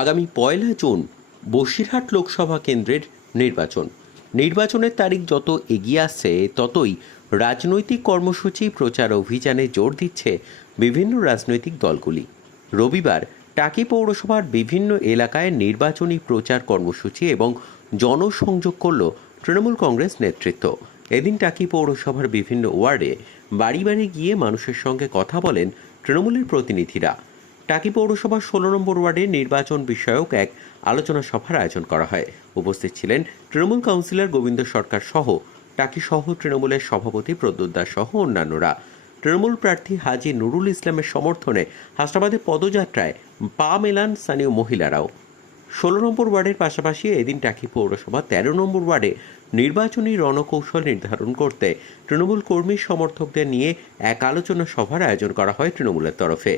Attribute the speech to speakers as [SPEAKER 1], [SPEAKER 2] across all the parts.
[SPEAKER 1] আগামী পয়লা জুন বসিরহাট লোকসভা কেন্দ্রের নির্বাচন। নির্বাচনের তারিখ যত এগিয়ে আসছে, ততই রাজনৈতিক কর্মসূচি প্রচার অভিযানে জোর দিচ্ছে বিভিন্ন রাজনৈতিক দলগুলি। রবিবার টাকি পৌরসভার বিভিন্ন এলাকায় নির্বাচনী প্রচার কর্মসূচি এবং জনসংযোগ করল তৃণমূল কংগ্রেস নেতৃত্ব। এদিন টাকি পৌরসভার বিভিন্ন ওয়ার্ডে বাড়ি বাড়ি গিয়ে মানুষের সঙ্গে কথা বলেন তৃণমূলের প্রতিনিধিরা। টাকি পৌরসভার ষোলো নম্বর ওয়ার্ডে নির্বাচন বিষয়ক এক আলোচনা সভার আয়োজন করা হয়। উপস্থিত ছিলেন তৃণমূল কাউন্সিলর গোবিন্দ সরকার সহ টাকি সহ তৃণমূলের সভাপতি প্রদ্যোৎ দাস সহ অন্যান্যরা। তৃণমূল প্রার্থী হাজি নুরুল ইসলামের সমর্থনে হাসনাবাদে পদযাত্রায় পা মেলান স্থানীয় মহিলারাও। ষোলো নম্বর ওয়ার্ডের পাশাপাশি এদিন টাকি পৌরসভা তেরো নম্বর ওয়ার্ডে নির্বাচনী রণকৌশল নির্ধারণ করতে তৃণমূল কর্মী সমর্থকদের নিয়ে এক আলোচনা সভার আয়োজন করা হয় তৃণমূলের তরফে।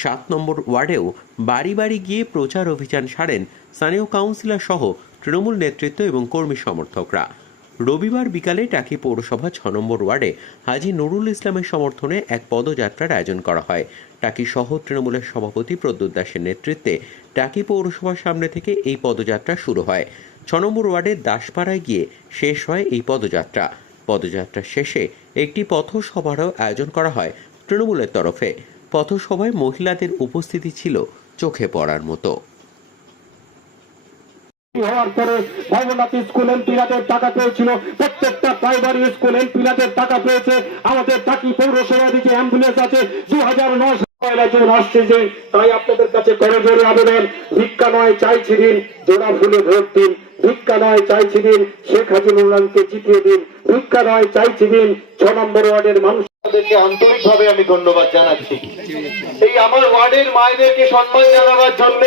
[SPEAKER 1] সাত নম্বর ওয়ার্ডেও বাড়ি বাড়ি গিয়ে প্রচার অভিযান সারেন স্থানীয় কাউন্সিলর সহ তৃণমূল নেতৃত্ব এবং কর্মী সমর্থকরা। রবিবার বিকালে টাকি পৌরসভা ছ নম্বর ওয়ার্ডে হাজি নুরুল ইসলামের সমর্থনে এক পদযাত্রার আয়োজন করা হয়। টাকি সহ তৃণমূলের সভাপতি প্রদ্যোৎ দাসের নেতৃত্বে টাকি পৌরসভার সামনে থেকে এই পদযাত্রা শুরু হয়। ছ নম্বর ওয়ার্ডের দাসপাড়ায় গিয়ে শেষ হয় এই পদযাত্রা। পদযাত্রা শেষে একটি পথসভারও আয়োজন করা হয় তৃণমূলের তরফে। পথসভায় মহিলাদের উপস্থিতি ছিল চোখে পড়ার মতো।
[SPEAKER 2] হওয়ার পরে স্কুল টাকা পেয়েছিল। প্রত্যেকটা প্রাইমারি স্কুল টাকা পেয়েছে। আমাদের পৌরসভা দিকে অ্যাম্বুলেন্স আছে। দু হাজার নশো পয়লা জুন আসছে যে, তাই আপনাদের কাছে করে জোরে আবেদন। ভিক্ষা নয়, চাইছি দিন। জোড়া ফুলে ভোট দিন। ভিক্ষা নয়, চাইছি দিন। শেখ হাসিনুল্লাহকে জিতিয়ে দিন। ভিক্ষা নয়, চাইছি দিন। ছ নম্বর ওয়ার্ডের মানুষ
[SPEAKER 3] তাদেরকে আন্তরিকভাবে আমি ধন্যবাদ জানাচ্ছি। এই আমার ওয়ার্ডের মায়েদেরকে সম্মান জানাবার জন্য